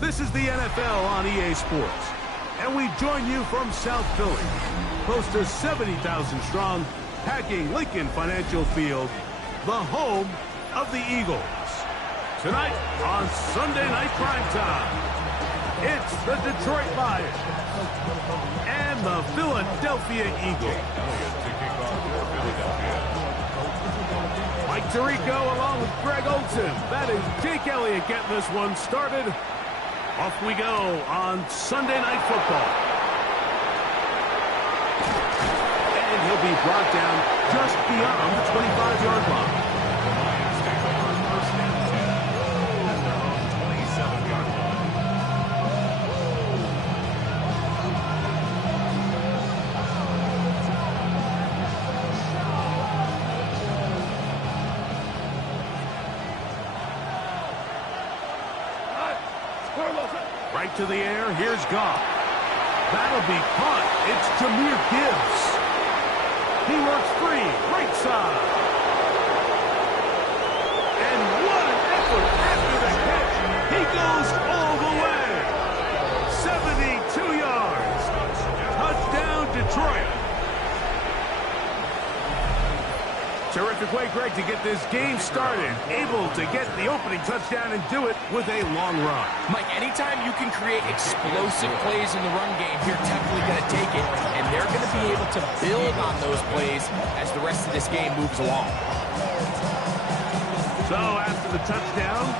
This is the NFL on EA Sports, and we join you from South Philly, close to 70,000 strong, packing Lincoln Financial Field, the home of the Eagles. Tonight on Sunday Night Primetime, it's the Detroit Lions and the Philadelphia Eagles. Mike Tirico along with Greg Olson. That is Jake Elliott getting this one started. Off we go on Sunday Night Football. And he'll be brought down just beyond the 25-yard line. Right to the air, here's Goff. That'll be caught. It's Jahmyr Gibbs. He works free, right side. And what an effort after the catch. He goes all the way. 72 yards. Touchdown, Detroit. Terrific way, Greg, to get this game started. Able to get the opening touchdown and do it with a long run. Mike, anytime you can create explosive plays in the run game, you're definitely going to take it. And they're going to be able to build on those plays as the rest of this game moves along. So after the touchdown,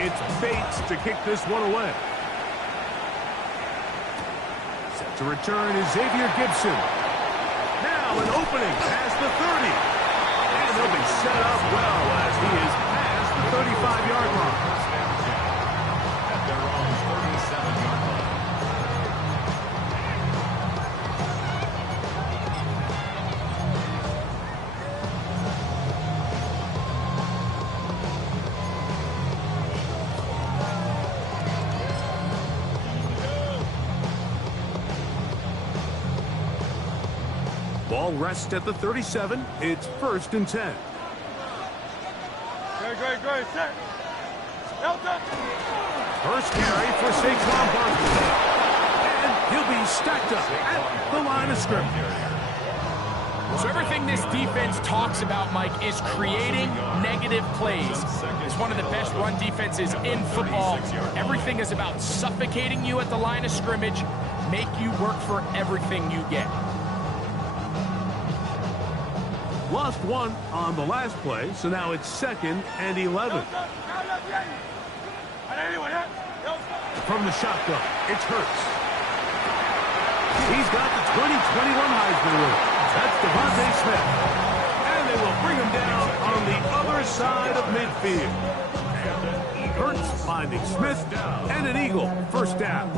it's Bates to kick this one away. Set to return is Xavier Gibson. Now an opening past the 30. And he'll be set up well as he is past the 35-yard line. At their own 37-yard Ball rests at the 37. It's 1st and 10. Great. Set. Delta. First carry for Saquon Barkley. And he'll be stacked up at the line of scrimmage. So everything this defense talks about, Mike, is creating negative plays. It's one of the best run defenses in football. Everything is about suffocating you at the line of scrimmage, make you work for everything you get. Lost one on the last play, so now it's 2nd and 11. From the shotgun, it's Hurts. He's got the 2021 Heisman winner. That's Devontae Smith. And they will bring him down on the other side of midfield. Hurts finding Smith, and an Eagle. First down.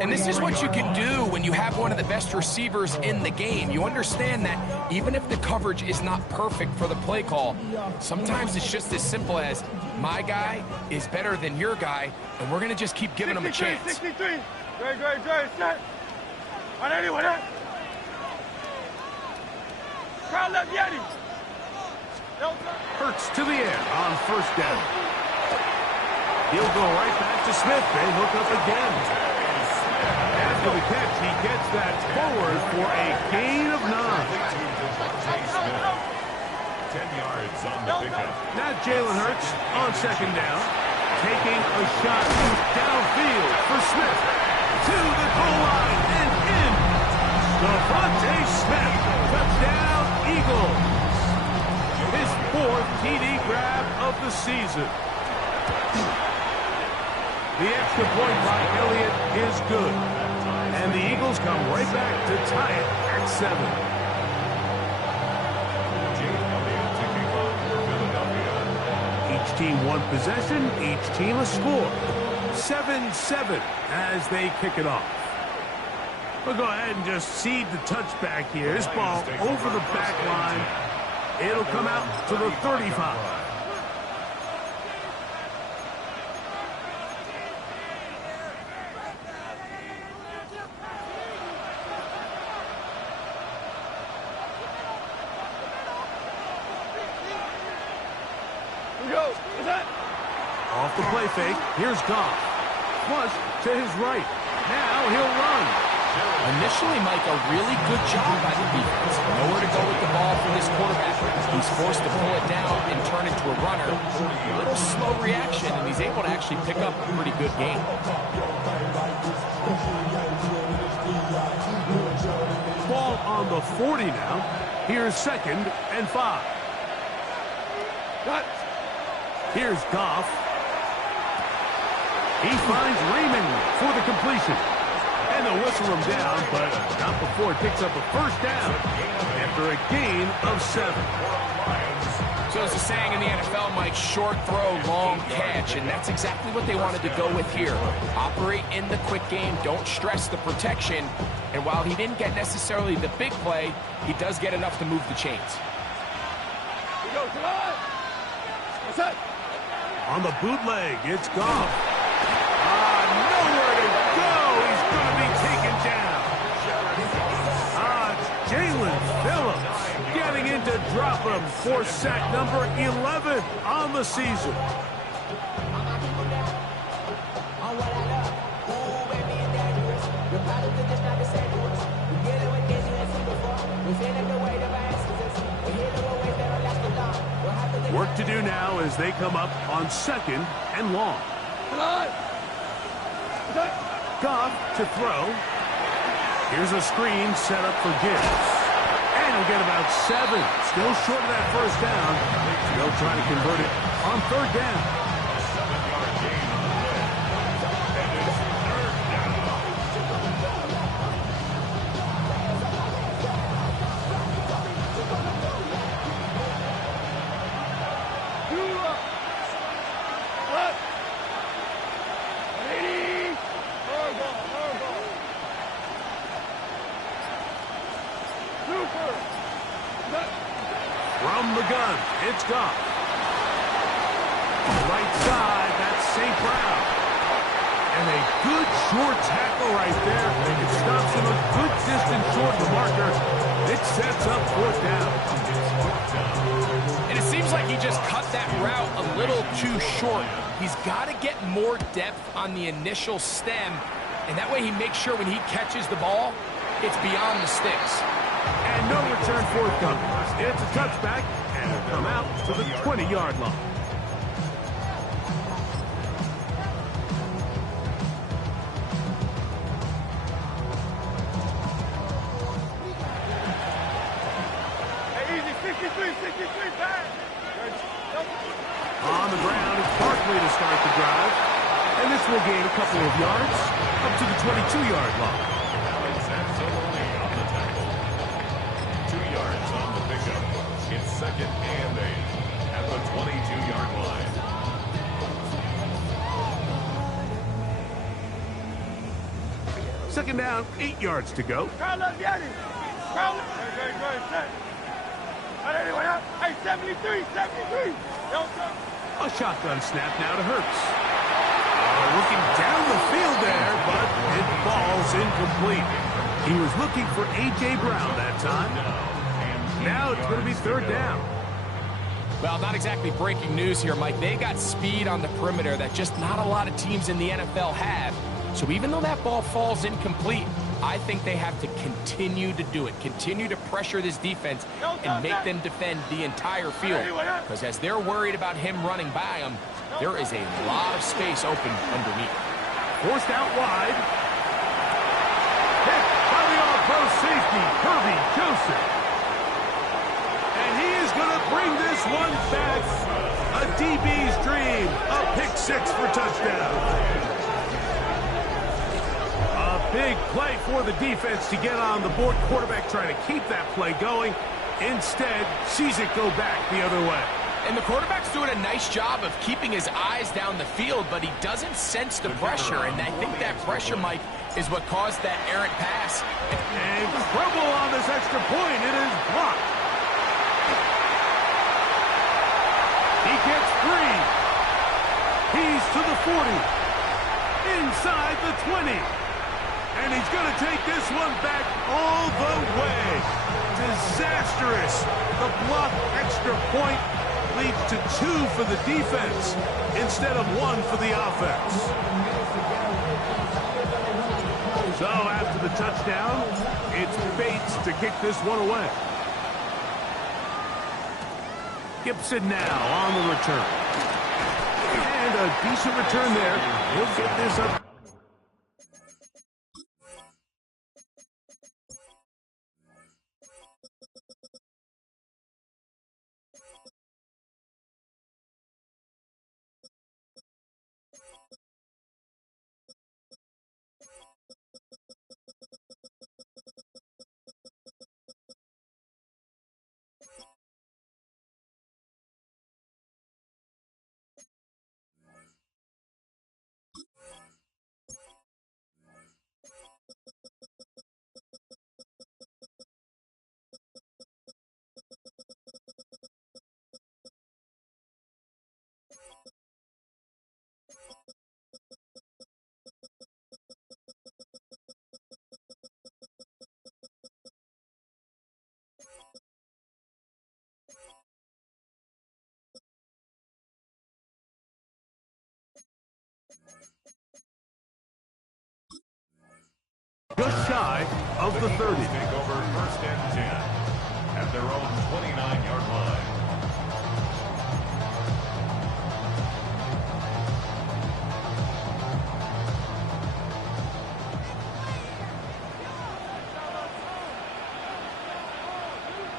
And this is what you can do when you have one of the best receivers in the game. You understand that even if the coverage is not perfect for the play call, sometimes it's just as simple as my guy is better than your guy, and we're going to just keep giving him a chance. 63. Great. Set. On anyone, crowd left Yeti. Hurts to the air on 1st down. He'll go right back to Smith. They hook up again. After the catch, he gets that forward for a gain of 9. 10 yards on the pickup. Now Jalen Hurts on 2nd down. Taking a shot downfield for Smith. To the goal line and in. Devontae Smith. Touchdown, Eagles. His 4th TD grab of the season. The extra point by Elliott is good. And the Eagles come right back to tie it at 7. Each team one possession, each team a score. 7-7 as they kick it off. We'll go ahead and just cede the touchback here. This ball over the back line. It'll come out to the 35. Off the play fake, here's Goff. flush to his right. Now he'll run. Initially, Mike, a really good job by the defense. Nowhere to go with the ball for this quarterback. He's forced to pull it down and turn into a runner. A little slow reaction, and he's able to actually pick up a pretty good game. Ball on the 40 now. Here's 2nd and 5. Here's Goff. He finds Raymond for the completion. And they'll whistle him down, but not before it picks up a first down after a gain of 7. So as the saying in the NFL, Mike, short throw, long catch, and that's exactly what they wanted to go with here. Operate in the quick game, don't stress the protection, and while he didn't get necessarily the big play, he does get enough to move the chains. On the bootleg, it's Goff. Nowhere to go. He's going to be taken down. It's Jalen Phillips getting in to drop him for sack number 11 on the season. Work to do now as they come up on 2nd and long. Goff to throw. Here's a screen set up for Gibbs. And he'll get about 7. Still short of that first down. They'll try to convert it on 3rd down. A 7-yard gain on the play. And it's 3rd down. From the gun, it's Goff. Right side, that's St. Brown. And a good short tackle right there. It stops him a good distance short of the marker. It sets up 4th down. And it seems like he just cut that route a little too short. He's got to get more depth on the initial stem, and that way he makes sure when he catches the ball, it's beyond the sticks. And no return forthcoming. It's a touchback, and it'll come out to the 20-yard line. Easy, 63, back. On the ground, it's Barkley to start the drive. And this will gain a couple of yards up to the 22-yard line. Alex Anzalone on the tackle. 2 yards on the pickup. It's 2nd and 8 at the 22-yard line. Second down, 8 yards to go. Crowd up, Yanni. Crowd up. Great, set. Anyway, hey, 73. A shotgun snap now to Hurts. Looking down the field there, but it falls incomplete. He was looking for A.J. Brown that time. Now it's going to be 3rd down. Well, not exactly breaking news here, Mike. They got speed on the perimeter that just not a lot of teams in the NFL have. So even though that ball falls incomplete, I think they have to continue to do it. Continue to pressure this defense and make them defend the entire field. Because as they're worried about him running by them, there is a lot of space open underneath. Forced out wide. Hit by the all-pro safety, Kirby Joseph. And he is going to bring this one back. A DB's dream. A pick-6 for touchdown. A big play for the defense to get on the board. Quarterback trying to keep that play going. Instead, sees it go back the other way. And the quarterback's doing a nice job of keeping his eyes down the field, but he doesn't sense the pressure, and I think that pressure, Mike, is what caused that errant pass. And trouble on this extra point. It is blocked. He gets free. He's to the 40. Inside the 20. And he's going to take this one back all the way. Disastrous. The block extra point leads to 2 for the defense instead of 1 for the offense. So after the touchdown, it's Bates to kick this one away. Gibson now on the return. And a decent return there. He'll get this up. Just shy of the 30. Take over 1st and 10 at their own 29-yard line.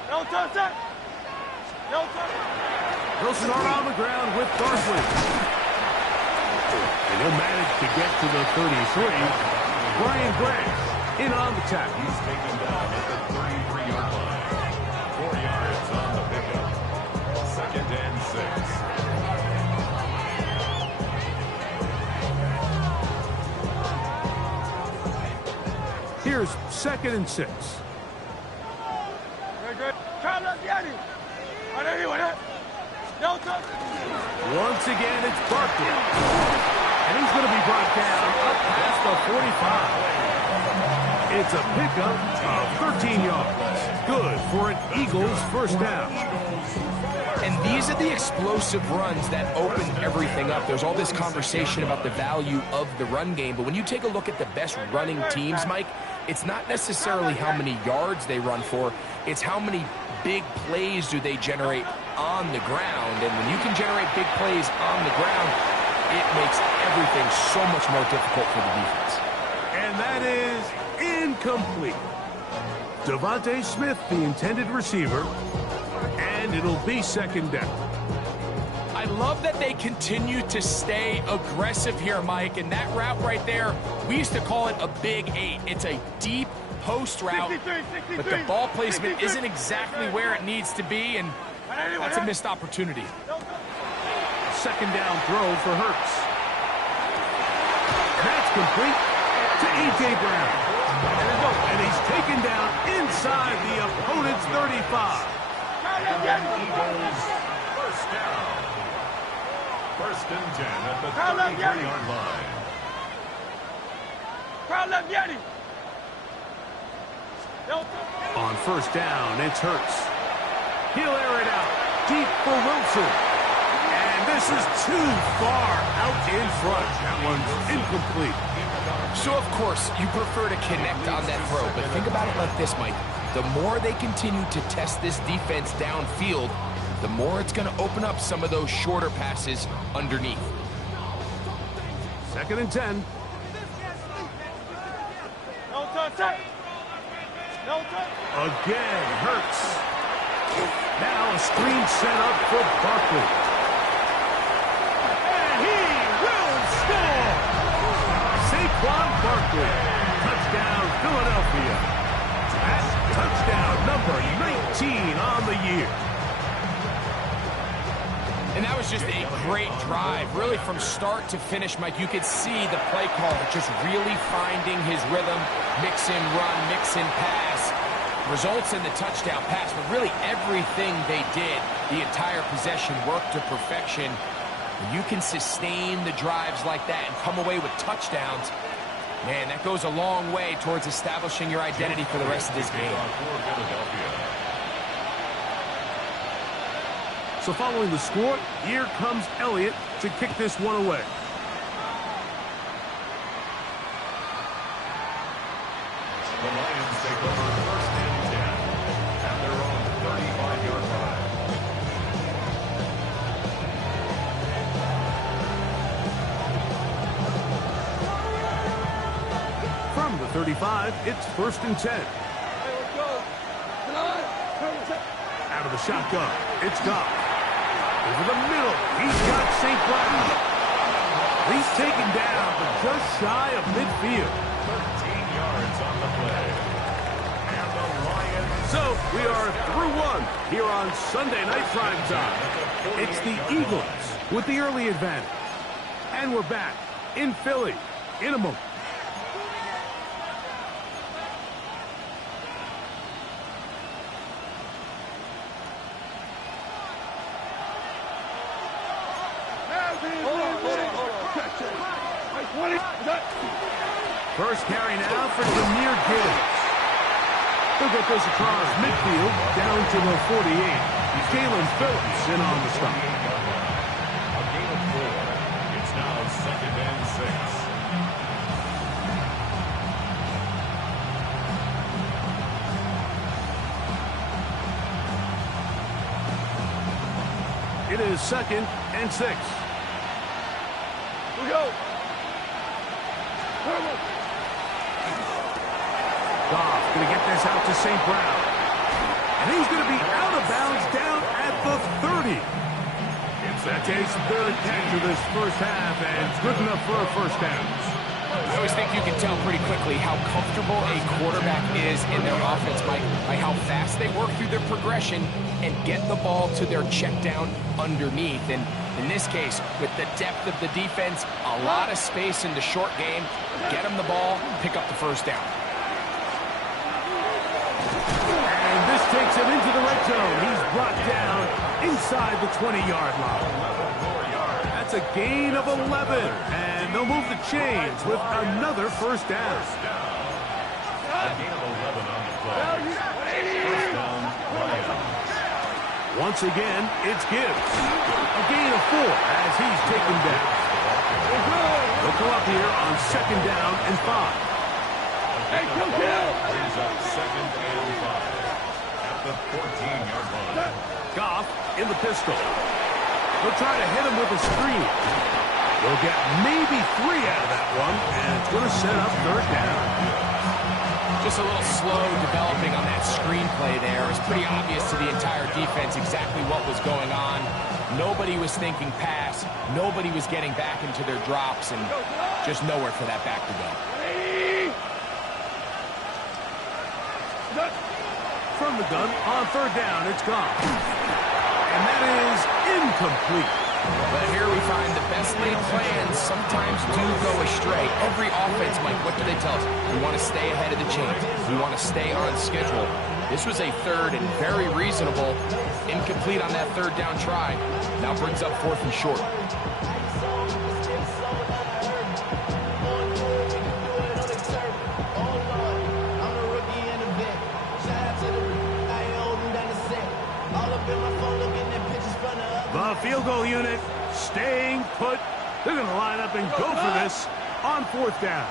No touch that. No touch. He'll start on the ground with Barkley. And he'll manage to get to the 33. Brian Branch in on the tackle. He's taken down at the 33-yard line. 4 yards on the pickup. 2nd and 6. Here's 2nd and 6. Once again, it's Barkley. And he's going to be brought down up past the 45. It's a pickup of 13 yards. Good for an Eagles first down. And these are the explosive runs that open everything up. There's all this conversation about the value of the run game, but when you take a look at the best running teams, Mike, it's not necessarily how many yards they run for, it's how many big plays do they generate on the ground. And when you can generate big plays on the ground, it makes everything so much more difficult for the defense. And that is incomplete. Devontae Smith, the intended receiver, and it'll be 2nd down. I love that they continue to stay aggressive here, Mike, and that route right there, we used to call it a big 8. It's a deep post route, 63, but the ball placement isn't exactly where it needs to be, and that's a missed opportunity. 2nd down throw for Hurts. That's complete to A.J. Brown. And he's taken down inside the opponent's 35. Eagles first down. 1st and 10 at the 33-yard line. On 1st down, it's Hurts. He'll air it out deep for Wilson. And this is too far out in front. That one's incomplete. So, of course, you prefer to connect on that throw, but think about it like this, Mike. The more they continue to test this defense downfield, the more it's going to open up some of those shorter passes underneath. 2nd and 10. No touch. No touch. Again, Hurts. Now a screen set up for Barkley. And he will score! Saquon Barkley. Touchdown, Philadelphia. That's touchdown number 19 on the year. And that was just a great drive, really from start to finish, Mike. You could see the play caller just really finding his rhythm, mix in run, mix in pass, results in the touchdown pass. But really everything they did, the entire possession worked to perfection. When you can sustain the drives like that and come away with touchdowns, man, that goes a long way towards establishing your identity for the rest of this game. So following the score, here comes Elliott to kick this one away. The Lions take over first and 10 at their own 35-yard line. From the 35, it's first and 10. Out of the shotgun, it's Goff. Over the middle, he's got St. Brown. He's taken down, but just shy of midfield. 13 yards on the play. And the Lions. So we are through one here on Sunday Night Prime Time. It's the Eagles with the early advantage. And we're back in Philly in a moment. First carry now for Demir Gibbs. He'll get this across midfield down to the 48. Jalen Phillips in on the stop. A gain of 4. It's now second and 6. It is second and 6. We go. Goff going to get this out to St. Brown. And he's going to be out of bounds down at the 30. That's his third catch of this first half, and it's good enough for a first down. I always think you can tell pretty quickly how comfortable a quarterback is in their offense, Mike, by how fast they work through their progression and get the ball to their check down underneath. And in this case, with the depth of the defense, a lot of space in the short game, get them the ball, pick up the first down. And this takes him into the red zone. He's brought down inside the 20-yard line. That's a gain of 11. And they'll move the chains with another first down. A gain of 11 on the play. First down, Lions. Once again, it's Gibbs. A gain of 4 as he's taken down. They'll come up here on second down and 5. Hey, go kill! Brings up second and 5 at the 14-yard line. Goff in the pistol. They'll try to hit him with a screen. They'll get maybe 3 out of that one, and it's going to set up third down. Just a little slow developing on that screenplay there. It's pretty obvious to the entire defense exactly what was going on. Nobody was thinking pass. Nobody was getting back into their drops, and just nowhere for that back to go. From the gun, on third down, it's gone. And that is incomplete. But here we find the best laid plans sometimes do go astray. Every offense, Mike, what do they tell us? We want to stay ahead of the chains. We want to stay on schedule. This was a third and very reasonable. Incomplete on that third down try. Now brings up fourth and short. The field goal unit staying put. They're going to line up and go for this on fourth down.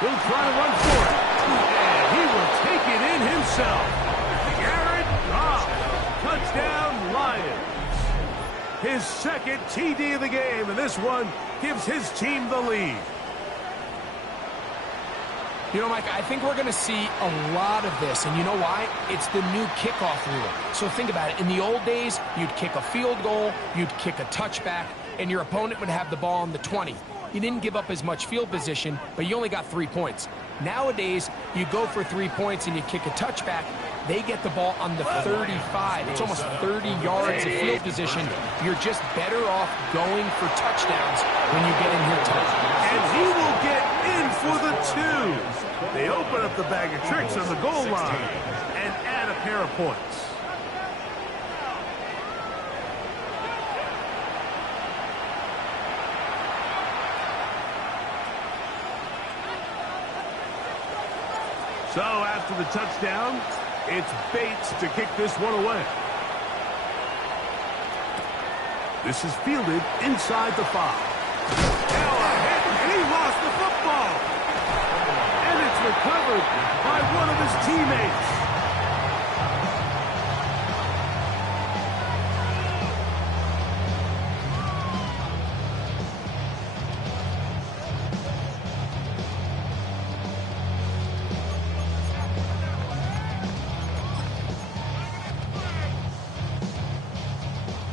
He'll try to run for it. And he will take it in himself. Jared Goff. Touchdown, Lions. His second TD of the game, and this one gives his team the lead. You know, Mike, I think we're going to see a lot of this, and you know why? It's the new kickoff rule. So think about it. In the old days, you'd kick a field goal, you'd kick a touchback, and your opponent would have the ball on the 20. You didn't give up as much field position, but you only got 3 points. Nowadays, you go for 3 points and you kick a touchback, they get the ball on the 35. It's almost 30 yards of field position. You're just better off going for touchdowns when you get in here tight. And he will get in for the 2. They open up the bag of tricks on the goal line and add a pair of points. So after the touchdown, It's Bates to kick this one away. This is fielded inside the 5. Now a hit, and he lost the football. And it's recovered by one of his teammates.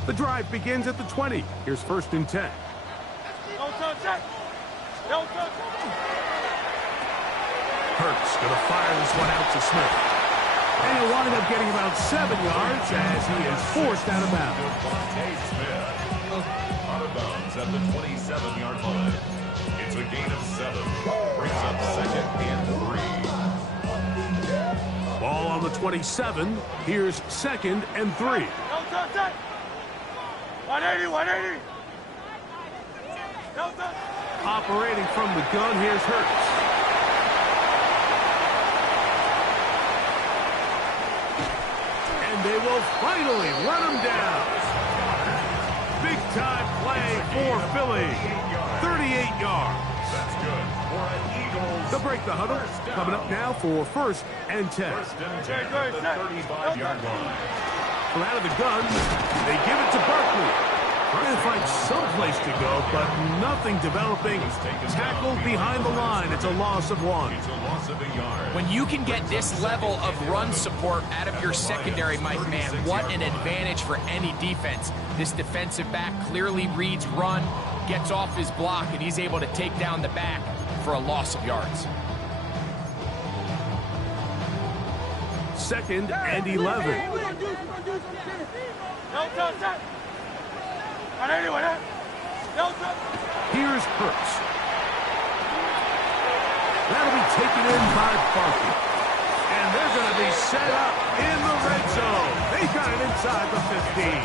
The drive begins at the 20. Here's 1st and 10. Don't touch it. Don't touch it. Hurts going to fire this one out to Smith. And he'll wind up getting about 7 yards as he is forced out of bounds. Out of bounds at the 27-yard line. It's a gain of 7. Brings up 2nd and 3. Ball on the 27. Here's 2nd and 3. Don't touch it. 180, 180. Don't touch it. Operating from the gun, here's Hurts. And they will finally run him down. Big-time play for Philly. 38 yards. That's good for an Eagles. They'll break the huddle. Coming up now for 1st and 10. 1st and 10 at the 35-yard line. From out of the gun, they give it to Barkley. Trying to find some place to go, but nothing developing. Tackled behind the line. It's a loss of 1. It's a loss of a yard. When you can get this level of run support out of your secondary, Mike, man, what an advantage for any defense. This defensive back clearly reads run, gets off his block, and he's able to take down the back for a loss of yards. 2nd and 11. Don't touch it. 180, 180. Don't touch it. Here's Hurts. That'll be taken in by Barkley. And they're going to be set up in the red zone. They got it inside the 15.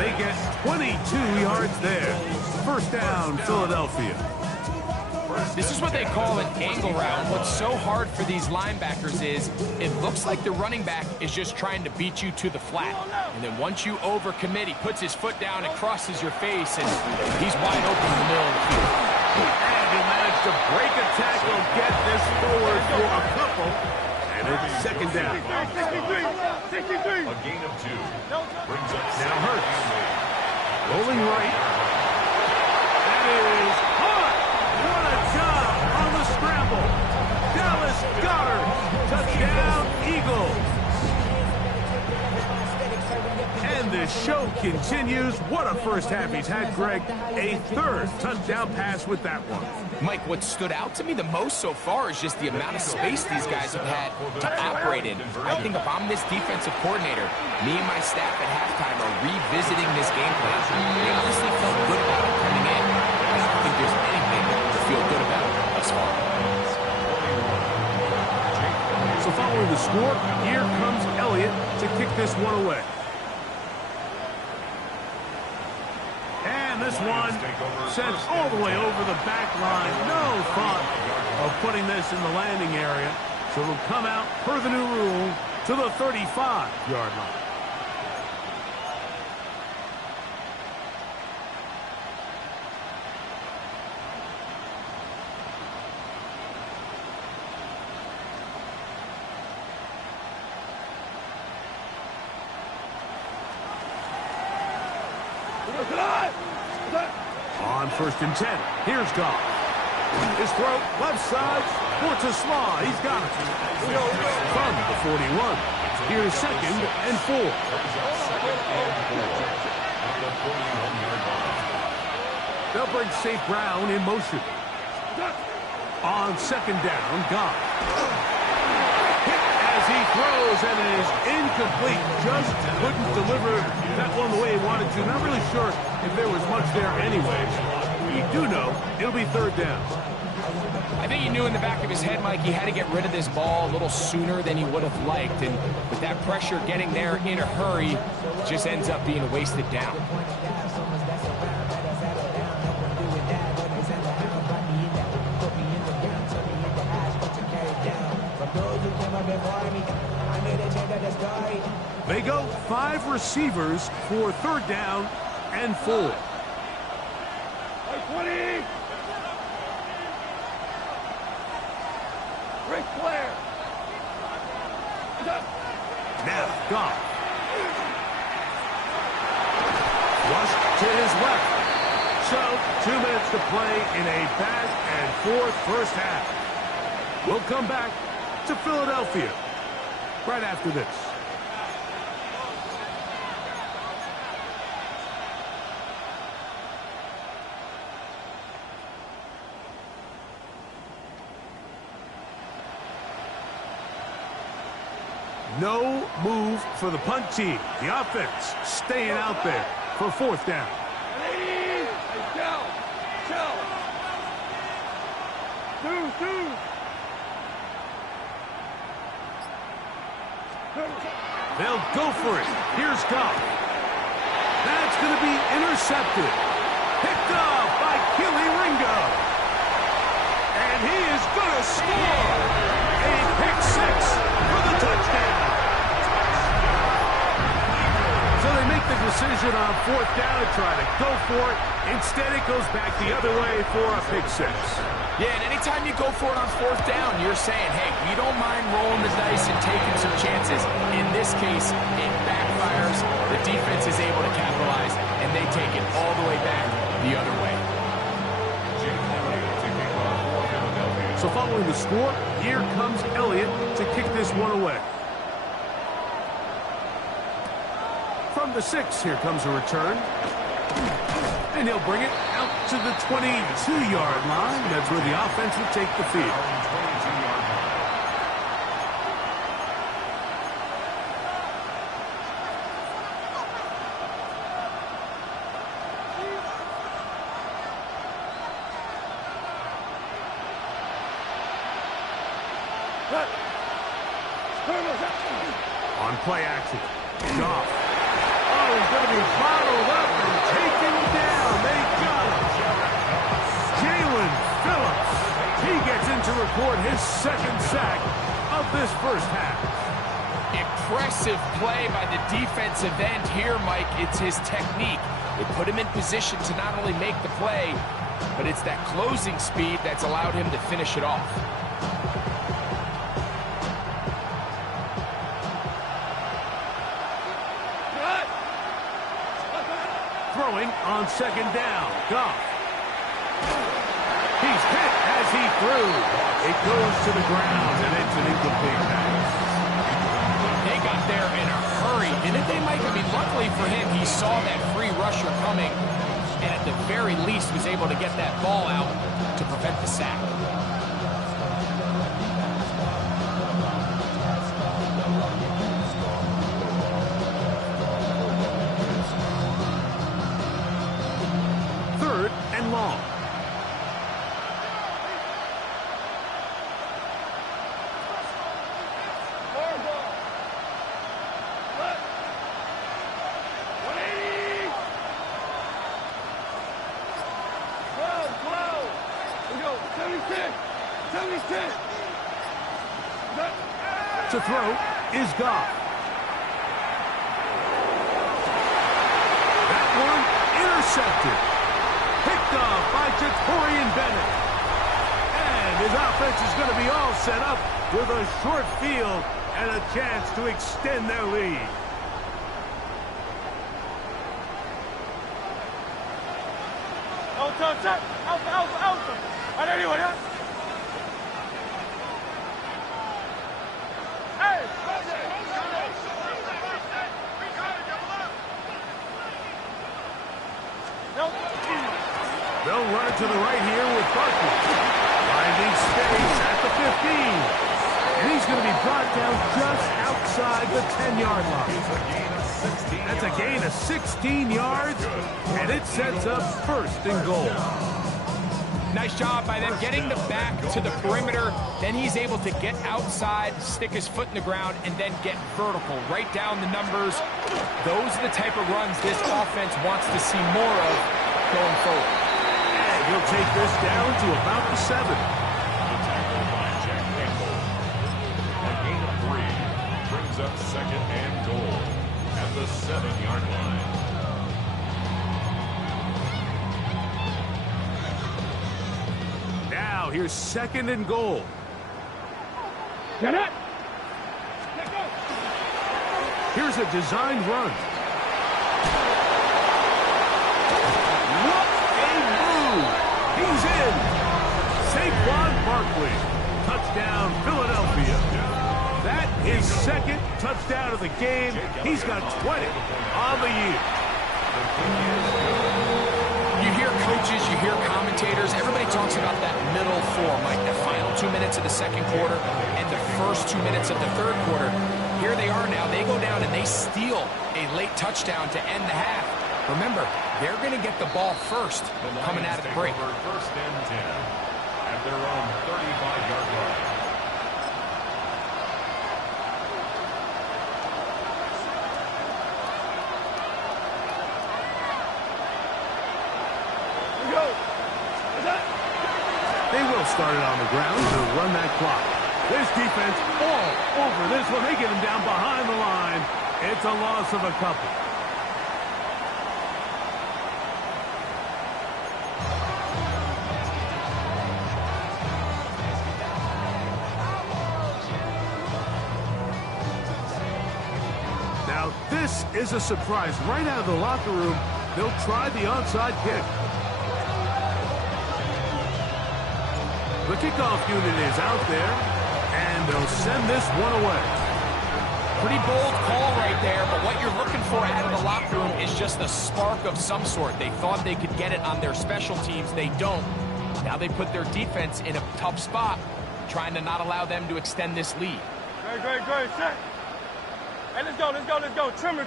They get 22 yards there. 1st down, Philadelphia. This is what they call an angle route. What's so hard for these linebackers is it looks like the running back is just trying to beat you to the flat. And then once you overcommit, he puts his foot down and crosses your face, and he's wide open in the middle of the field. And he managed to break a tackle, get this forward for a couple. And it's 2nd down. 63, 63. A gain of 2. Brings up Now Hurts. Rolling right. That is hot. What a job on the scramble. Dallas Goedert. Touchdown, Eagles. And the show continues. What a first half he's had, Greg. A 3rd touchdown pass with that one. Mike, what stood out to me the most so far is just the amount of space these guys have had to operate in. I think if I'm this defensive coordinator, me and my staff at halftime are revisiting this game plan. They honestly felt good about it coming in. I don't think there's anything to feel good about thus far. So following the score, here comes Elliott to kick this one away. And this one sent all the way over the back line. No thought of putting this in the landing area. So it'll come out, per the new rule, to the 35-yard line. On 1st and 10, here's Goff. His throw, left side, for Slaw. He's got it. From the 41. Here's 2nd and 4. They'll bring St. Brown in motion. On 2nd down, Goff. Hit as he throws, and it is incomplete. Just couldn't deliver that one the way he wanted to. Not really sure if there was much there anyways. You do know it'll be 3rd down. I think he knew in the back of his head, Mike, he had to get rid of this ball a little sooner than he would have liked. And with that pressure getting there in a hurry, just ends up being a wasted down. From those who came up before me, They go 5 receivers for 3rd down and 4. 20. Ric Flair. Now, Goff. Rush to his left. So, 2 minutes to play in a back-and-forth first half. We'll come back to Philadelphia right after this. No move for the punt team. The offense staying out there for 4th down. Hey, chill. They'll go for it. Here's Goff. That's going to be intercepted. Picked off by Keely Ringo. And he is going to score. A pick 6 for the touchdown. So they make the decision on 4th down to try to go for it. Instead, it goes back the other way for a pick 6. Yeah, and anytime you go for it on 4th down, you're saying, hey, we don't mind rolling the dice and taking some chances. In this case, it backfires. The defense is able to capitalize, and they take it all the way back the other way. So following the score, here comes Elliott to kick this one away. From the 6, here comes a return. And he'll bring it out to the 22-yard line. That's where the offense will take the field. On play action, Goff. Oh, he's going to be bottled up and taken down. They got him. Jalen Phillips. He gets in to record his 2nd sack of this first half. Impressive play by the defensive end here, Mike. It's his technique. They put him in position to not only make the play, but it's that closing speed that's allowed him to finish it off. Throwing on 2nd down. Goff. He's hit as he threw. It goes to the ground, and it's an incomplete pass. They got there in a hurry, didn't they, Mike? I mean, luckily for him, he saw that free rusher coming, and at the very least was able to get that ball out to prevent the sack. Long. To throw is Goff. That one intercepted. Picked off by Jatorian Bennett. And his offense is going to be all set up with a short field and a chance to extend their lead. They'll run it to the right here with Barkley. Finding space at the 15. And he's going to be brought down just outside the 10-yard line. That's a gain of 16 yards, and it sets up 1st and goal. Nice job by them getting the back to the perimeter. Then he's able to get outside, stick his foot in the ground, and then get vertical. Right down the numbers. Those are the type of runs this offense wants to see more of going forward. And he'll take this down to about the 7. A gain of 3 brings up second and goal at the 7-yard line. Now here's second and goal. Get it. Here's a designed run. What a move! He's in. Saquon Barkley. Touchdown, Philadelphia. That is second touchdown of the game. He's got 20 on the year. You hear coaches, you hear commentators, everybody talks about that middle four, like the final 2 minutes of the second quarter and the first 2 minutes of the third quarter. Here they are now. They go down and they steal a late touchdown to end the half. Remember, they're going to get the ball first coming out of the break. First and 10 at their own 35-yard line. They will start it on the ground to run that clock. This defense all over this one. They get him down behind the line. It's a loss of a couple. Now, this is a surprise. Right out of the locker room, they'll try the onside kick. The kickoff unit is out there, and they'll send this one away. Pretty bold call right there, but what you're looking for out of the locker room is just a spark of some sort. They thought they could get it on their special teams. They don't. Now they put their defense in a tough spot, trying to not allow them to extend this lead. Great. Set. Hey, let's go. Trimmer.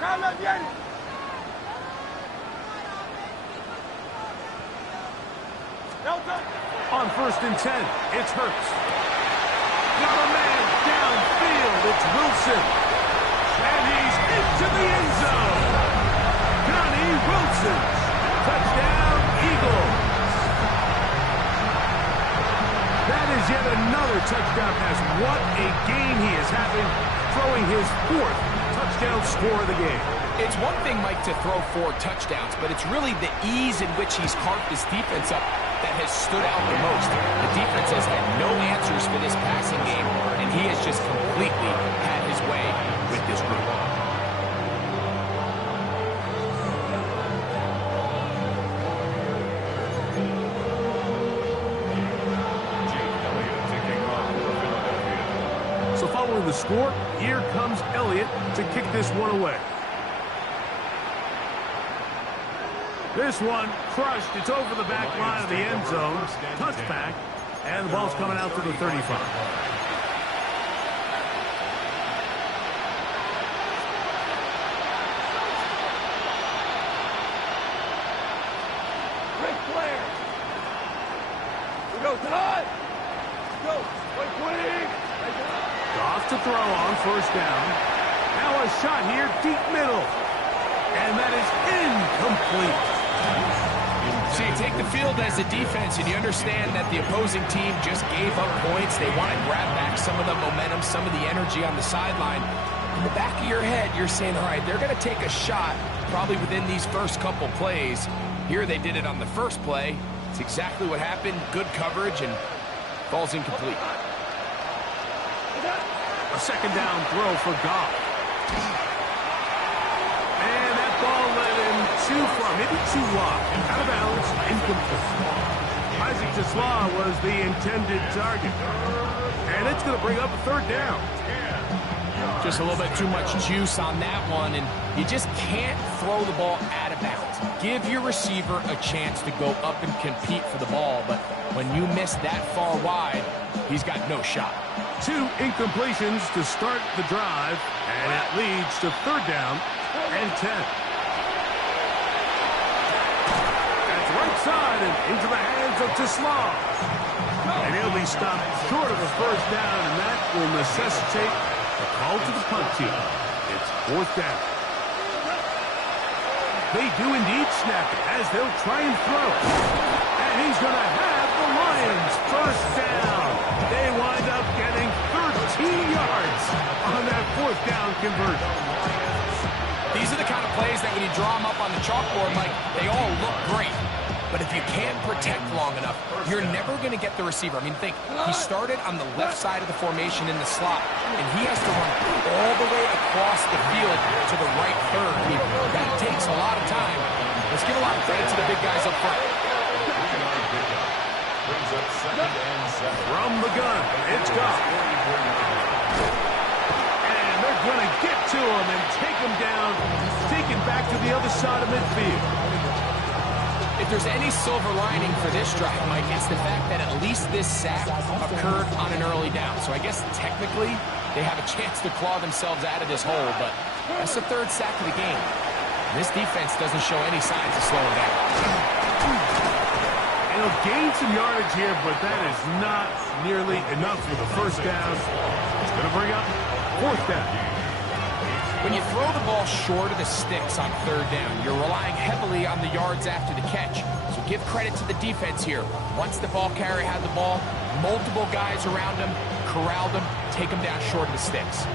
Come up, Yanni. On first and 10, it's Hurts. Got a man downfield. It's Wilson. And he's into the end zone. Johnny Wilson. Touchdown, Eagles. That is yet another touchdown pass. What a game he is having, throwing his fourth touchdown score of the game. It's one thing, Mike, to throw 4 touchdowns, but it's really the ease in which he's carved this defense up that has stood out the most. The defense has had no answers for this passing game, and he has just completely had his way with this group. So following the score, here comes Elliott to kick this one away. This one crushed. It's over the back line of the end zone. Touchback. And the ball's coming out to the 35. Great player. We go tonight. Go. Quick. Off to throw on first down. Now a shot here, deep middle. And that is incomplete. So you take the field as a defense, and you understand that the opposing team just gave up points. They want to grab back some of the momentum, some of the energy on the sideline. In the back of your head, you're saying, all right, they're going to take a shot probably within these first couple plays. Here they did it on the first play. It's exactly what happened. Good coverage, and ball's incomplete. A second down throw for Goff. And that ball led him too far, maybe too wide. Out of bounds, incomplete. Isaac Tesla was the intended target. And it's going to bring up a third down. Just a little bit too much juice on that one, and you just can't throw the ball out of bounds. Give your receiver a chance to go up and compete for the ball, but when you miss that far wide, he's got no shot. 2 incompletions to start the drive, and it leads to third down and 10. That's right side and into the hands of Tesla. And he'll be stopped short of a first down, and that will necessitate a call to the punt team. It's fourth down. They do indeed snap it as they'll try and throw. And he's going to have the Lions first down. draw them up on the chalkboard, like, they all look great. But if you can't protect long enough, you're never going to get the receiver. I mean, think, he started on the left side of the formation in the slot, and he has to run all the way across the field to the right third. I mean, that takes a lot of time. Let's give a lot of credit to the big guys up front. From the gun, it's Goff. And they're going to get to him and take him down, take him back to the other side of midfield. If there's any silver lining for this drive, Mike, it's the fact that at least this sack occurred on an early down. So I guess technically they have a chance to claw themselves out of this hole, but that's the third sack of the game. And this defense doesn't show any signs of slowing down. And he'll gain some yardage here, but that is not nearly enough for the first down. It's going to bring up fourth down. When you throw the ball short of the sticks on third down, you're relying heavily on the yards after the catch. So give credit to the defense here. Once the ball carrier had the ball, multiple guys around him, corralled him, take him down short of the sticks.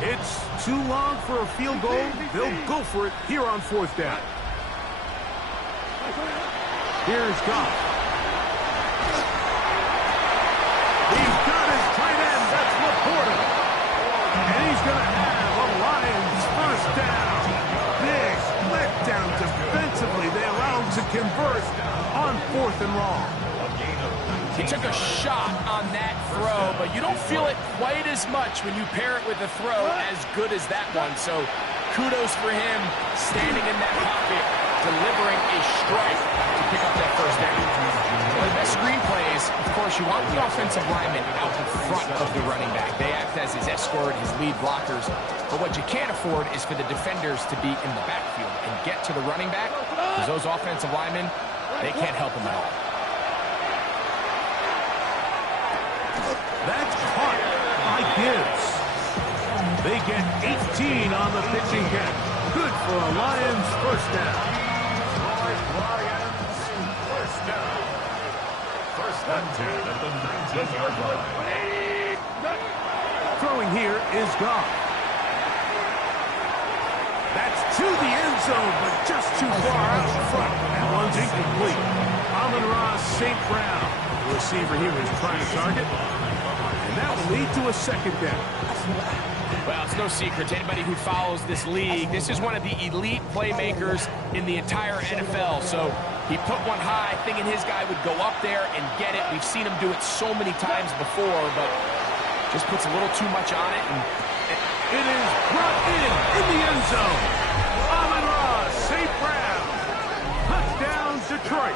It's too long for a field goal. They'll go for it here on fourth down. Here's Goff. He's got his tight end. That's Laporta. And he's going to have a Lions first down. Big letdown defensively. They allow him to convert on fourth and long. He took a shot on that throw, but you don't feel it quite as much when you pair it with a throw as good as that one. So kudos for him standing in that pocket, delivering a strike to pick up that first down. Well, the best screen plays, of course, you want the offensive lineman out in front of the running back. They act as his escort, his lead blockers. But what you can't afford is for the defenders to be in the backfield and get to the running back, because those offensive linemen, they can't help him at all. That's caught by Gibbs. They get 18 on the pitching catch. Good for a Lions first down. Lions first down. First and 10 at the 19-yard line. Throwing here is Goff. That's to the end zone, but just too far out in front. That one's incomplete. Amon-Ra St. Brown, the receiver he was trying to target. And that will lead to a second down. Well, it's no secret to anybody who follows this league. This is one of the elite playmakers in the entire NFL. So he put one high, thinking his guy would go up there and get it. We've seen him do it so many times before, but just puts a little too much on it. And it is brought in the end zone. Amon-Ra St. Brown. Touchdown, Detroit.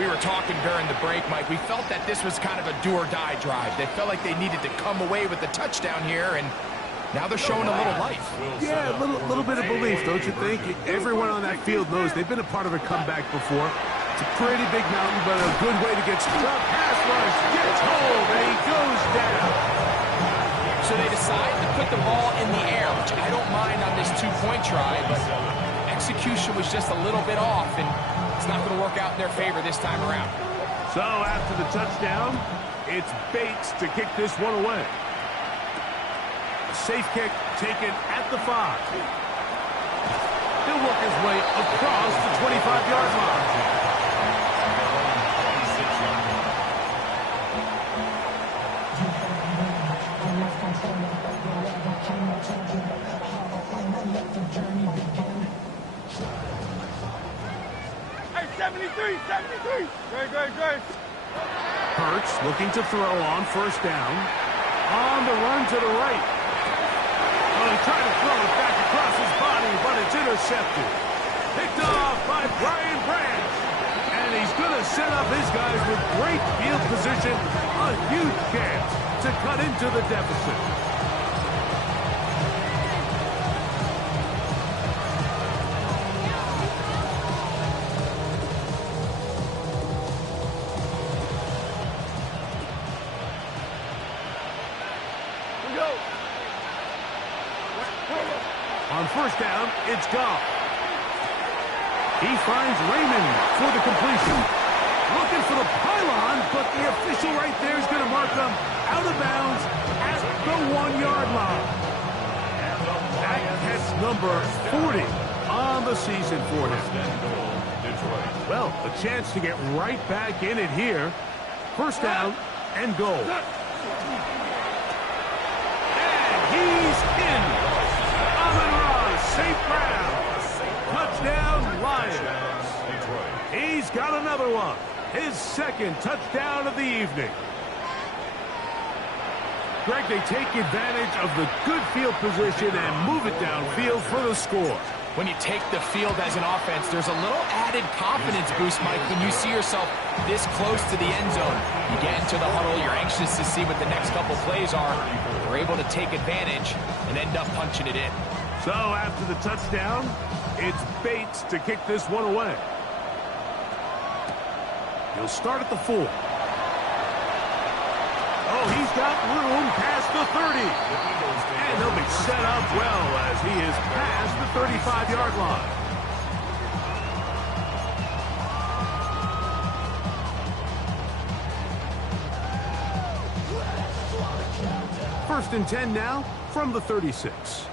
We were talking during the break, Mike. We felt that this was kind of a do-or-die drive. They felt like they needed to come away with the touchdown here, and now they're showing a little life. Yeah, a little bit of belief, don't you think? Everyone on that field knows they've been a part of a comeback before. It's a pretty big mountain, but a good way to get stuck. Pass rush gets hold, and he goes down. So they decide to put the ball in the air, which I don't mind on this two-point try, but execution was just a little bit off, and it's not going to work out in their favor this time around. So after the touchdown, it's Bates to kick this one away. A safe kick taken at the 5. He'll work his way across the 25-yard line. Hey, 73. Great. Hurts looking to throw on first down. On the run to the right. Oh, he tried to throw it back across his body, but it's intercepted. Picked off by Brian Branch. And he's going to set up his guys with great field position. A huge chance to cut into the deficit. On first down, it's Goff. He finds Raymond for the completion. Looking for the pylon, but the official right there is going to mark him out of bounds at the 1-yard line. And the That catch number 40 on the season for him. Well, a chance to get right back in it here. First down and goal. And he's in. On the run, safe ground. Touchdown, Lions. He's got another one. His second touchdown of the evening. Greg, they take advantage of the good field position and move it downfield for the score. When you take the field as an offense, there's a little added confidence boost, Mike, when you see yourself this close to the end zone. You get into the huddle, you're anxious to see what the next couple plays are. We're able to take advantage and end up punching it in. So after the touchdown, it's Bates to kick this one away. He'll start at the 4. Oh, he's got room past the 30. And he'll be set up well as he is past the 35-yard line. First and 10 now from the 36.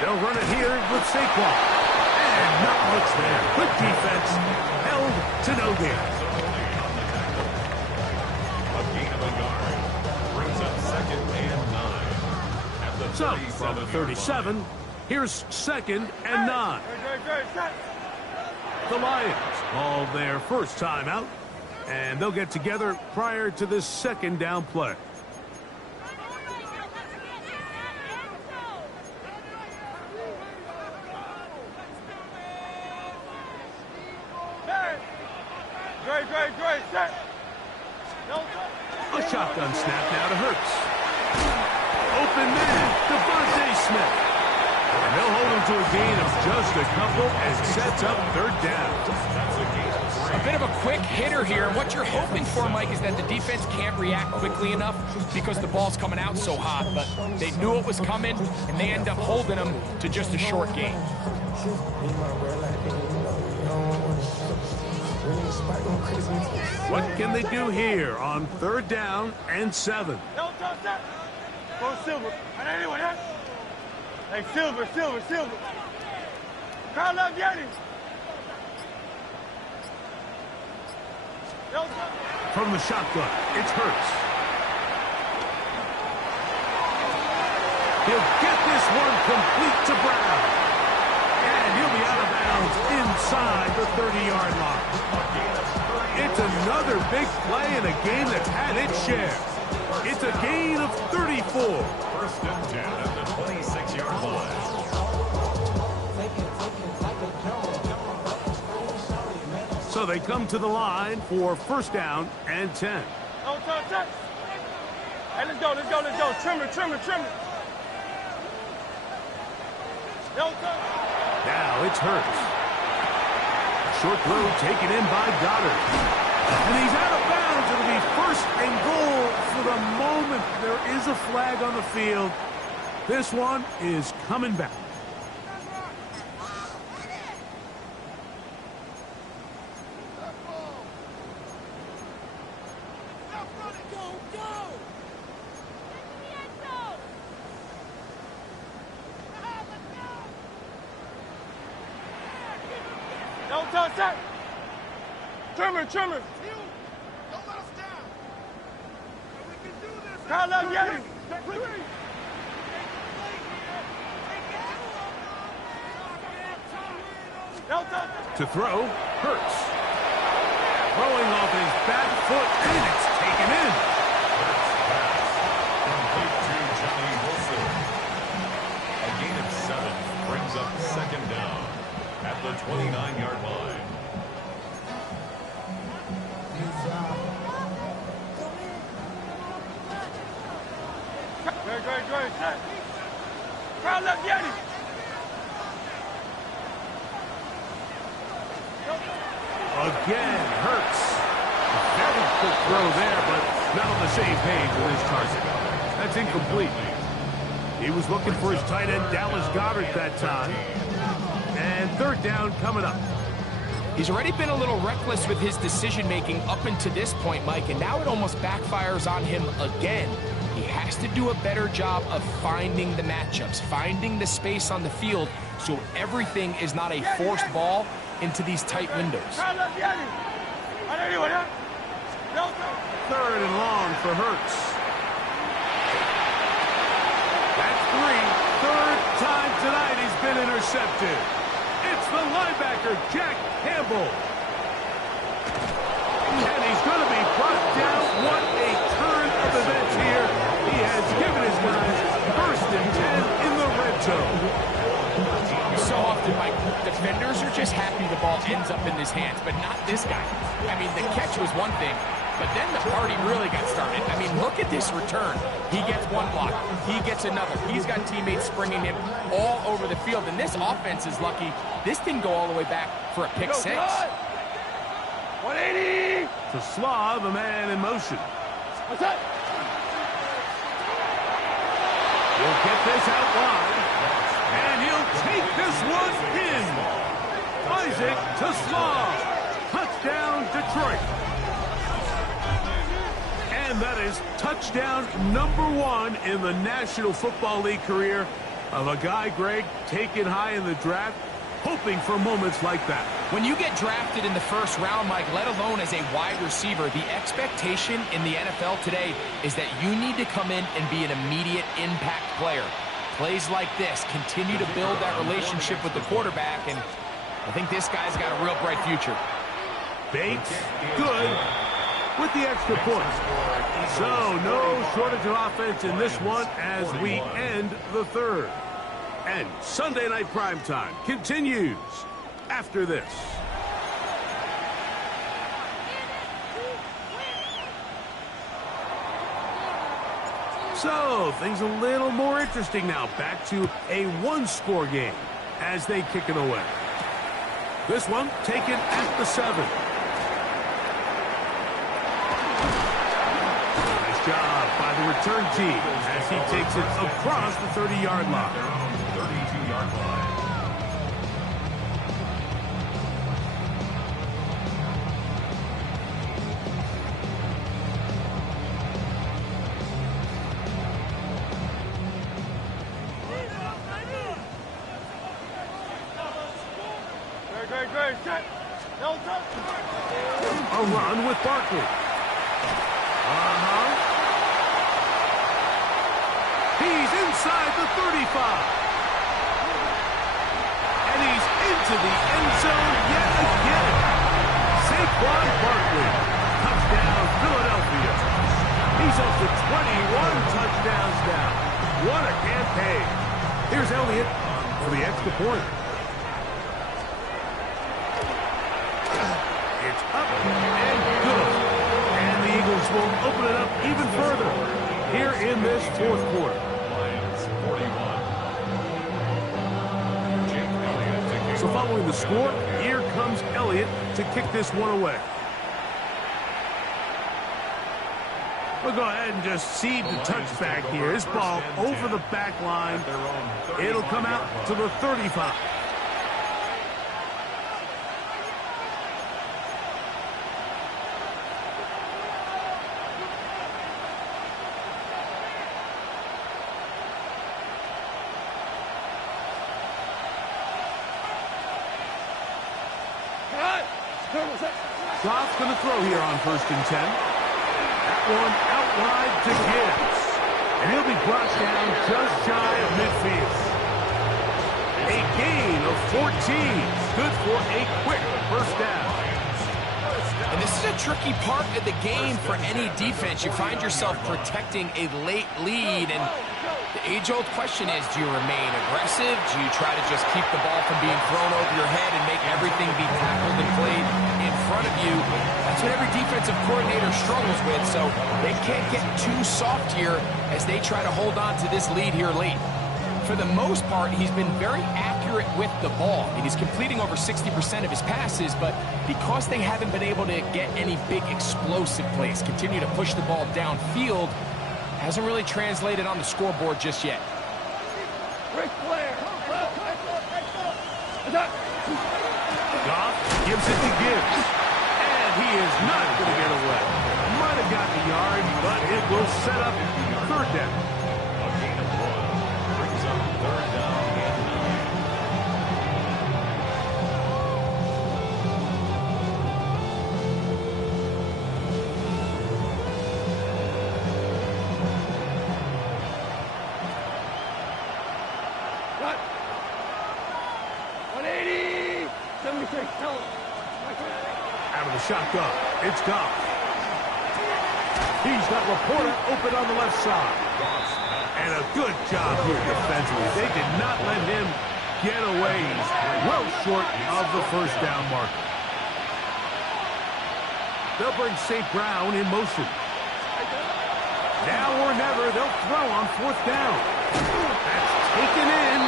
They'll run it here with Saquon. And not much there. Good defense. Held to no gain. So, from the 37, here's second and 9. The Lions call their first timeout, and they'll get together prior to this second down play. A shotgun snap now to Hurts. Open man, Devontae Smith. And they'll hold him to a gain of just a couple and sets up third down. A bit of a quick hitter here. And what you're hoping for, Mike, is that the defense can't react quickly enough because the ball's coming out so hot. But they knew it was coming, and they end up holding them to just a short gain. What can they do here on third down and 7? Go Silver. Hey, Silver. Carl up, Yanni. From the shotgun, it's Hurts. He'll get this one complete to Brown. And he'll be out of bounds inside the 30-yard line. It's another big play in a game that's had its share. It's a gain of 34. First and 10 at the 26-yard line. So they come to the line for first down and 10. Hey, let's go. Trim it. Now it's Hurts. A short throw taken in by Goddard. And he's out of bounds. It'll be first and goal for the moment. There is a flag on the field. This one is coming back. Trimmer. Don't let us down. We can do this. Kyle up, Yanni. To throw, Hurts. Throwing off his back foot, and it's taken in. Complete to Johnny Wilson. A gain of 7 brings up second down at the 29-yard line. Great. Crowd left, Yanni. Again, Hurts. A very quick throw there, but not on the same page with his target. That's incomplete. He was looking for his tight end, Dallas Goedert, that time. And third down coming up. He's already been a little reckless with his decision-making up until this point, Mike, and now it almost backfires on him again. He has to do a better job of finding the matchups, finding the space on the field, so everything is not a forced ball into these tight windows. 3rd and long for Hurts. That's 3rd time tonight he's been intercepted. It's the linebacker, Jack Campbell. And he's going to be brought down. What a turn of events here. He has given his guys 1st and 10 in the red zone. So often, Mike, defenders are just happy the ball ends up in his hands, but not this guy. I mean, the catch was one thing, but then the party really got started. I mean, look at this return. He gets one block. He gets another. He's got teammates springing him all over the field, and this offense is lucky. This didn't go all the way back for a pick 6. 180! To Slav, a man in motion. What's that? He'll get this out wide, and he'll take this one in. Isaac to Slav. Touchdown, Detroit. And that is touchdown number 1 in the National Football League career of a guy, Greg, taken high in the draft, hoping for moments like that. When you get drafted in the 1st round, Mike, let alone as a wide receiver, the expectation in the NFL today is that you need to come in and be an immediate impact player. Plays like this continue to build that relationship with the quarterback, and I think this guy's got a real bright future. Bates, good, with the extra point. So, no shortage of offense in this one as we end the 3rd. And Sunday Night Primetime continues after this. So, things a little more interesting now. Back to a 1-score game as they kick it away. This one taken at the 7. Nice job by the return team as he takes it across the 30-yard line. Their own 32-yard line. Great, set. A run with Barkley. He's inside the 35. And he's into the end zone yet again. Saquon Barkley. Touchdown, Philadelphia. He's up to 21 touchdowns now. What a campaign. Here's Elliott for the extra point. It's up and good. And the Eagles will open it up even further here in this 4th quarter. Lions 41. So following the score, here comes Elliott to kick this one away. We'll go ahead and just cede the touchback here. This ball over the back line. It'll come out to the 35. Goff's going to throw here on 1st and 10. That one out wide to Gibbs. And he'll be brought down just shy of midfield. A gain of 14. Good for a quick 1st down. And this is a tricky part of the game for any defense. You find yourself protecting a late lead, and the age-old question is, do you remain aggressive? Do you try to just keep the ball from being thrown over your head and make everything be tackled and played in front of you? That's what every defensive coordinator struggles with, so they can't get too soft here as they try to hold on to this lead here late. For the most part, he's been very accurate with the ball, and he's completing over 60% of his passes, but because they haven't been able to get any big explosive plays, continue to push the ball downfield, hasn't really translated on the scoreboard just yet. Goff gives it to Gibbs. And he is not going to get away. Might have gotten a yard, but it will set up third down. A gain of 1 brings up third down and 180! 76, tell him. Out of the shotgun, it's Goff. He's got Laporta open on the left side. And a good job here defensively. They did not let him get away. He's well short of the first down marker. They'll bring St. Brown in motion. Now or never, they'll throw on fourth down. That's taken in.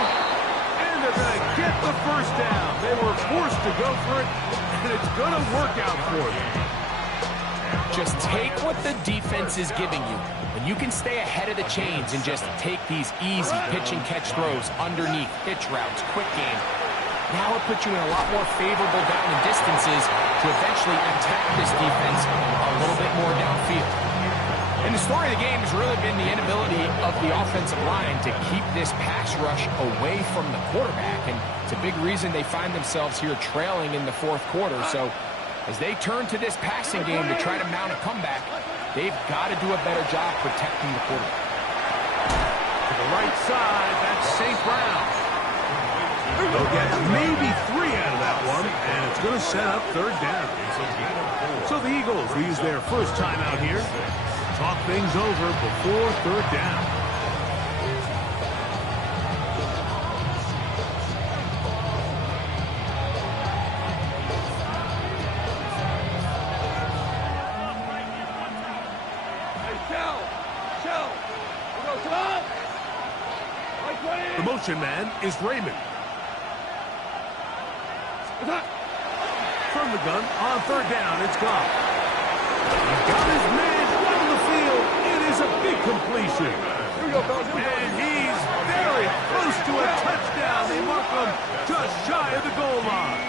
And they're going to get the first down. They were forced to go for it, and it's going to work out for them. Just take what the defense is giving you. When you can stay ahead of the chains and just take these easy pitch and catch throws underneath, pitch routes, quick game, now it puts you in a lot more favorable down and distances to eventually attack this defense a little bit more downfield. And the story of the game has really been the inability of the offensive line to keep this pass rush away from the quarterback. And it's a big reason they find themselves here trailing in the fourth quarter. So as they turn to this passing game to try to mount a comeback, they've got to do a better job protecting the quarterback. To the right side, that's St. Brown. They'll get maybe 3 out of that one, and it's going to set up third down. So the Eagles will use their first time out here. Talk things over before third down. The motion man is Raymond. From the gun on third down, it's Goff. He's got his man down the field. It is a big completion. And he's very close to a touchdown. They mark him just shy of the goal line.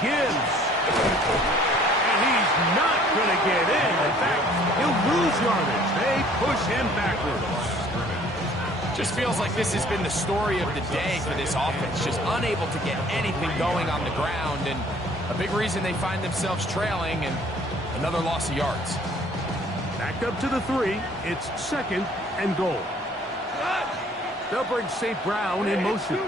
Gibbs. And he's not going to get in. In fact, he'll lose yardage. They push him backwards. Just feels like this has been the story of the day for this offense. Just unable to get anything going on the ground. And a big reason they find themselves trailing and another loss of yards. Back up to the 3. It's second and goal. They'll bring St. Brown in motion.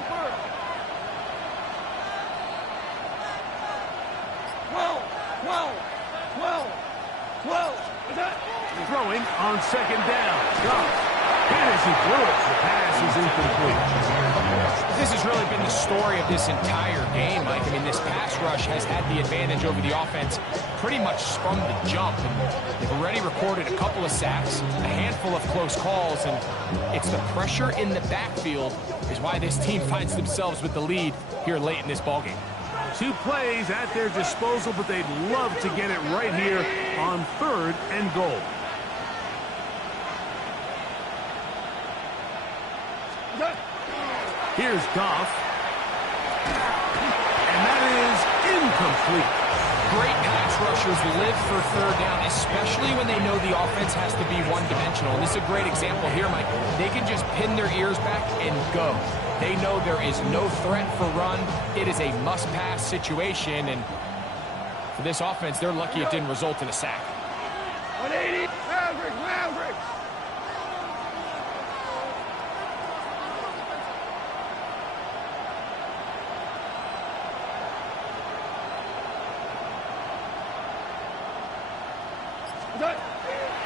Throwing on second down. Goff. And as he threw it, the pass is incomplete. This has really been the story of this entire game, Mike. I mean, this pass rush has had the advantage over the offense pretty much from the jump. And they've already recorded a couple of sacks, a handful of close calls, and it's the pressure in the backfield is why this team finds themselves with the lead here late in this ballgame. 2 plays at their disposal, but they'd love to get it right here on third and goal. Here's Goff. And that is incomplete. Great pass rushers live for third down, especially when they know the offense has to be one-dimensional. And this is a great example here, Mike. They can just pin their ears back and go. They know there is no threat for run. It is a must-pass situation. And for this offense, they're lucky it didn't result in a sack. 180. Mavericks.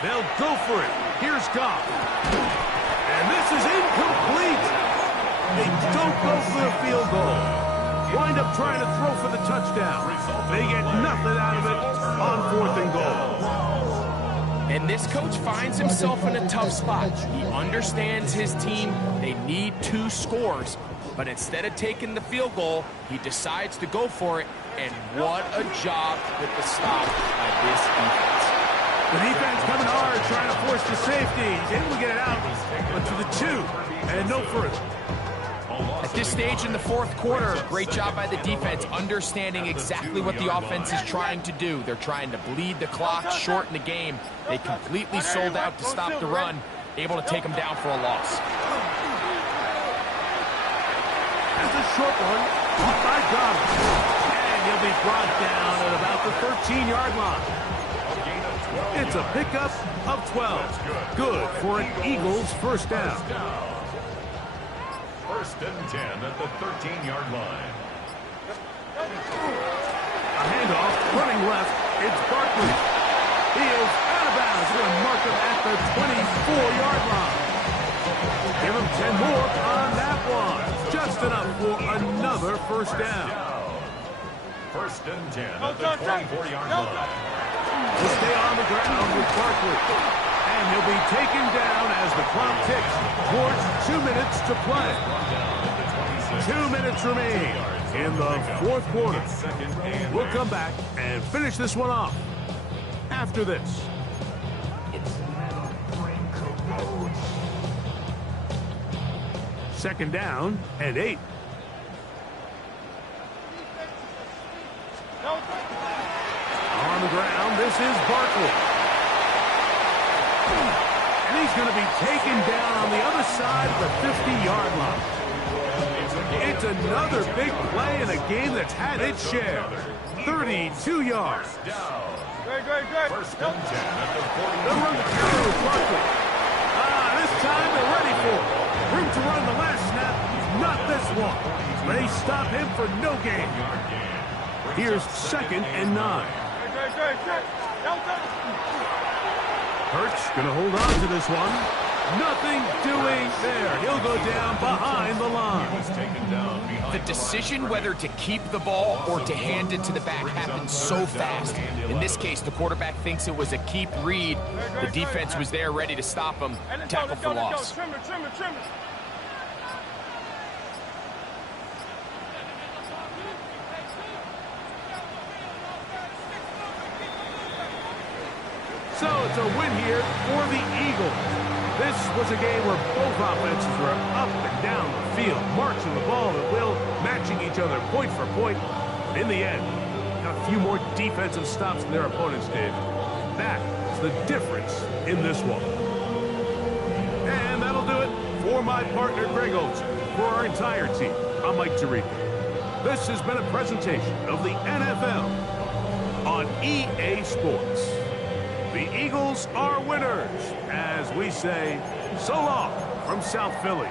They'll go for it. Here's Goff. And this is incomplete. They don't go for the field goal. Wind up trying to throw for the touchdown. They get nothing out of it on fourth and goal. And this coach finds himself in a tough spot. He understands his team. They need 2 scores. But instead of taking the field goal, he decides to go for it. And what a job with the stop by this defense. The defense coming hard, trying to force the safety. He's able to get it out, but to the 2, and no further. At this stage in the fourth quarter, great job by the defense, understanding exactly what the offense is trying to do. They're trying to bleed the clock, shorten the game. They completely sold out to stop the run, able to take them down for a loss. That's a short one, caught by Dobbs. And he'll be brought down at about the 13-yard line. It's a pickup of 12. Good for an Eagles first down. First and 10 at the 13-yard line. A handoff, running left. It's Barkley. He is out of bounds. We're going to mark him at the 24-yard line. Give him 10 more on that one. Just enough for another first down. First and 10 at the 24-yard line. He'll stay on the ground with Barkley. And he'll be taken down as the clock ticks towards 2 minutes to play. 2 minutes remain in the fourth quarter. We'll come back and finish this one off after this. Second down and 8. On the ground, this is Barkley. And he's going to be taken down on the other side of the 50-yard line. It's another big play in a game that's had its share. 32 yards. Great. First and 10 at the 40. They'll run the counter with Barkley. This time they're ready for it. Room to run the last snap. Not this one. They stop him for no gain. Here's second and 9. Hurts going to hold on to this one. Nothing doing there. He'll go down behind the line. The decision whether to keep the ball or to hand it to the back happens so fast. In this case, the quarterback thinks it was a keep read. The defense was there ready to stop him. Tackle for loss. Trim it. So it's a win here for the Eagles. This was a game where both offenses were up and down the field, marching the ball at will, matching each other point for point. In the end, got a few more defensive stops than their opponents did. That's the difference in this one. And that'll do it for my partner, Greg Olson. For our entire team, I'm Mike Tirico. This has been a presentation of the NFL on EA Sports. The Eagles are winners, as we say, so long from South Philly.